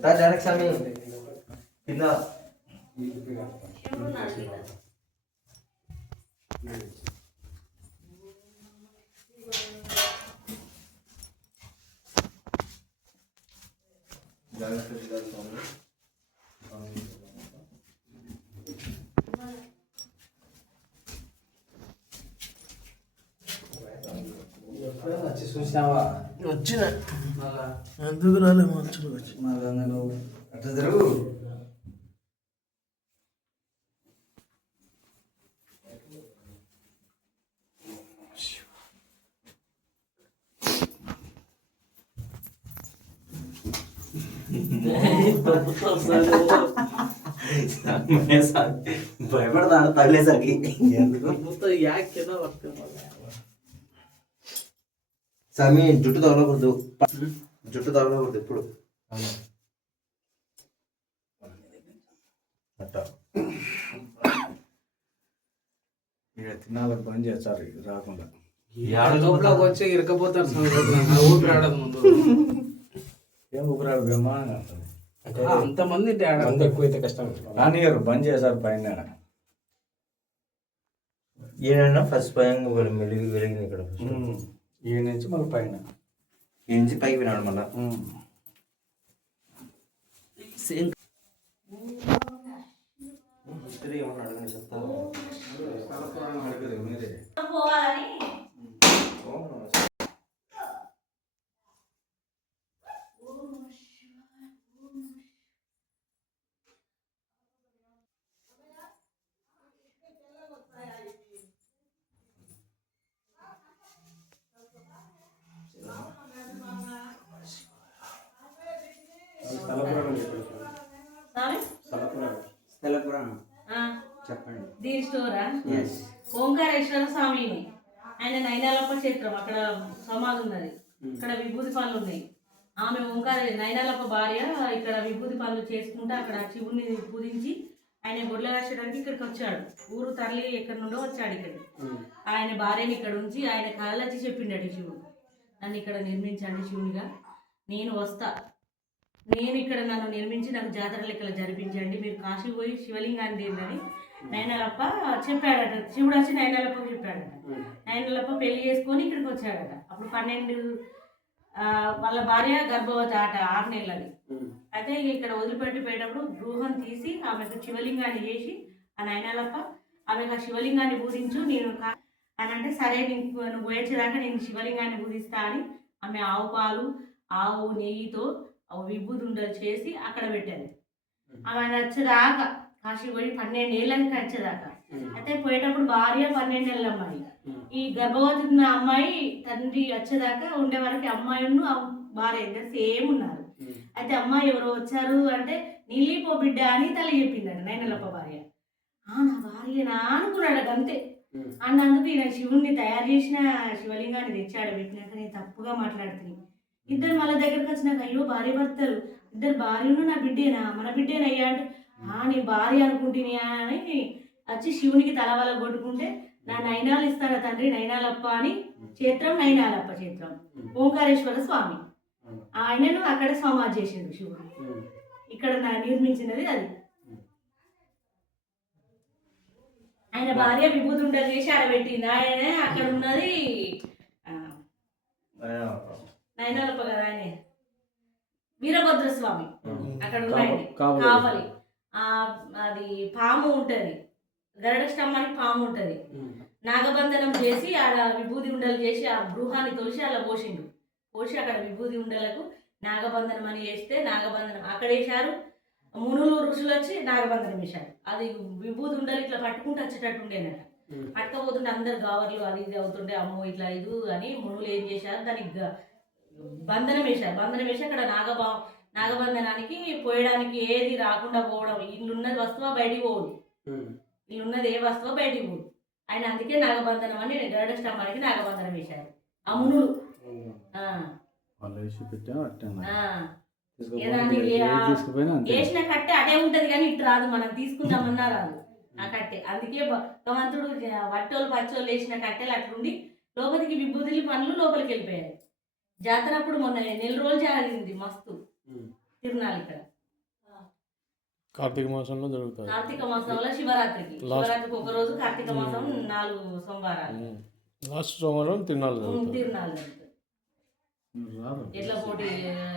Direct सामी కింద చూసినావా వచ్చిన ఎందుకు రాలేమో వచ్చి నువ్వు అట్లా జరుగు. భయపడతాను తగిలేసరికి సామి జుట్టు తగలకూడదు, జుట్టు తగలకూడదు ఎప్పుడు అట్టా. ఇక తినాలకు బంద్ చేస్తారు రాకుండా. లోపలకి వచ్చి ఇరకపోతారు. ఊపిరాడదు ముందు ఏం ఊపిరాడు బ్రహ్మాండంగా అంతమంది అంత ఎక్కువ అయితే కష్టం. రానియరు బంద్ చేశారు పైన. ఏదైనా ఫస్ట్ స్వయంగా వెలిగింది ఇక్కడ. ఈ నుంచి మళ్ళీ పైన ఈ నుంచి పైకి వినాడు మళ్ళా. చెప్పండి. దీని స్టోరా ఓంకారేశ్వర స్వామిని ఆయన నైనాలప్ప క్షేత్రం, అక్కడ సమాధి ఉన్నది. ఇక్కడ విభూతి పనులు ఉన్నాయి. ఆమె నైనాలప్ప భార్య ఇక్కడ విభూతి పనులు చేసుకుంటా అక్కడ శివుని పూజించి ఆయన గొడ్ల కాసడానికి ఇక్కడికి వచ్చాడు. ఊరు తరలి ఎక్కడి నుండో వచ్చాడు ఇక్కడికి. ఆయన భార్యని ఇక్కడ ఉంచి ఆయన కళలొచ్చి చెప్పిండడు శివుడు, నన్ను ఇక్కడ నిర్మించండి శివునిగా, నేను వస్తా, నేను ఇక్కడ నన్ను నిర్మించి నాకు జాతర లెక్కలు జరిపించండి, మీరు కాశీ పోయి శివలింగాన్ని దేని నైనాలప్ప చెప్పాడట. శివుడు వచ్చి నైనాలప్పకు చెప్పాడట. నైనాలప్ప పెళ్లి చేసుకొని ఇక్కడికి వచ్చాడట. అప్పుడు 12 వాళ్ళ భార్య గర్భవతి ఆట 6 నెలలు. అయితే ఇక్కడ వదిలిపెట్టి పోయేటప్పుడు గృహం తీసి ఆమెకు శివలింగాన్ని చేసి ఆ నైనాలప్ప ఆమెకు ఆ శివలింగాన్ని పూజించు నేను అని అంటే, సరే నువ్వు పోయేదాకా నేను శివలింగాన్ని పూజిస్తా అని ఆమె ఆవు పాలు ఆవు నెయ్యితో విభూతి ఉండలు చేసి అక్కడ పెట్టాను. ఆమె వచ్చేదాకా కాశీ పోయి 12 ఏళ్ళకి వచ్చేదాకా. అయితే పోయేటప్పుడు భార్య 12 ఏళ్ళ అమ్మాయి. ఈ గర్భవతి ఉన్న అమ్మాయి తండ్రి వచ్చేదాకా ఉండే వరకు అమ్మాయిను భార్య ఇద్దరు సేమ్ ఉన్నారు. అయితే అమ్మాయి ఎవరో వచ్చారు అంటే నీళ్ళిపో బిడ్డ అని తల్లి చెప్పిందట నైనాలప్ప భార్య. నా భార్యనా అనుకున్నాడు అంతే. అన్నందుకు ఈయన శివుణ్ణి తయారు చేసిన శివలింగాన్ని తెచ్చాడు. పెట్టినాక నేను తప్పుగా మాట్లాడుతుంది. ఇద్దరు మళ్ళీ దగ్గరకు వచ్చినాక అయ్యో భార్య భర్తలు ఇద్దరు, భార్యను నా బిడ్డేనా మన బిడ్డేనయ్యా అంటే నీ భార్య అనుకుంటున్నా అని వచ్చి శివునికి తలవల కొట్టుకుంటే నా నైనాలు ఇస్తారా తండ్రి నైనాలప్ప అని క్షేత్రం నైనాలప్ప క్షేత్రం ఓంకారేశ్వర స్వామి. ఆయనను అక్కడ సమాధి చేసిండు శివుడు. ఇక్కడ నిర్మించినది అది. ఆయన భార్య విభూతి ఉండలు చేసి ఆడబెట్టింది. ఆయన అక్కడ ఉన్నది నైనాలప్ప కదా, ఆయన వీరభద్రస్వామి అక్కడ ఉన్నాయని కావాలి. అది పాము ఉంటుంది, గరుడ స్తంభానికి పాము ఉంటుంది. నాగబంధనం చేసి ఆడ విభూతి ఉండలు చేసి ఆ గృహాన్ని తోసి అలా పోసిండు. పోసి అక్కడ విభూతి ఉండలకు నాగబంధనం అని వేస్తే నాగబంధనం అక్కడ వేశారు. మునులు ఋషులు వచ్చి నాగబంధనం వేశారు. అది విభూతి ఉండలు ఇట్లా పట్టుకుంటూ వచ్చేటట్టు ఉండేనట. పట్టుకపోతుంటే అందరు గావర్లు అది ఇది అవుతుండే, అమ్మో ఇట్లా ఇది అని మునులు ఏం చేశారు, దానికి బంధనం వేశారు. బంధనం వేసి అక్కడ నాగబంధనానికి పోయడానికి ఏది రాకుండా పోవడం, ఇల్లున్నది వస్తువు బయటికి పోదు, ఇల్లున్నది ఏ వస్తువు బయటికి పోదు. ఆయన అందుకే నాగబంధనం అని గరుడ స్తంభానికి నాగబంధనం వేశారు అమునులు. వేసిన కట్టె అటే ఉంటది కానీ ఇటు రాదు, మనం తీసుకుందామన్నా రాదు ఆ కట్టె. అందుకే భగవంతుడు వట్టోళ్ళు పచ్చోళ్ళు వేసిన కట్టెలు అట్లుండి లోపలికి విభూతులు పనులు లోపలికి వెళ్ళిపోయాయి. జాతర అప్పుడు మొన్న నెల రోజులు జరిగింది మస్తు తిరునాళ్ళు ఇక్కడ. కార్తీక మాసంలో జరుగుతుంది. కార్తీక మాసంలో శివరాత్రికి ఒక రోజు, కార్తీక మాసం 4 సోమవారాలు, లాస్ట్ సోమవారం తిరునాళ్ళు జరుగుతుంది. తిరునాళ్ళు జరుగుతుంది. ఎట్లా పోటీ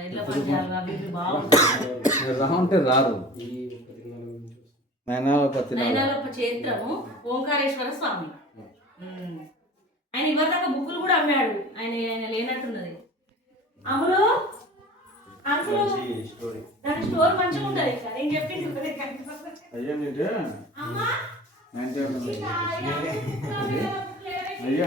ఎట్లా పంచాలు అవి ఇవి బాగుంటుంది. రావంటే రారు. నైనాలప్ప క్షేత్రము ఓంకారేశ్వర స్వామి. ఆయన ఇవరిదాకా బుక్కులు కూడా అమ్మాడు. ఆయన లేనట్టున్నది. అమ్ములు అంకులు దాని స్టోర్ మంచిగా ఉంటుంది. నేను చెప్పింది అయ్యా